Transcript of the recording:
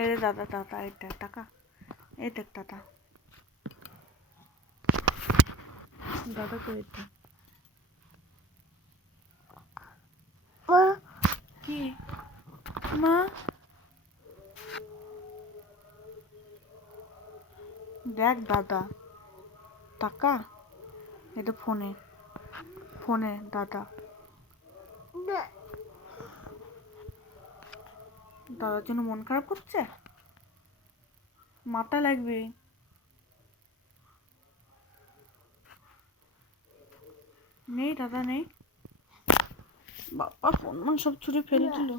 এই দাদা দাদা এটা টাকা এই দেখ দাদা দাদা তো এটা কি মা দেখ দাদা টাকা এটা ফোনে ফোনে দাদা দাদার জন্য মন খারাপ করছে মাথা লাগবে নেই দাদা নেই বাবা ফোন সব ছুঁড়ে ফেলে দিল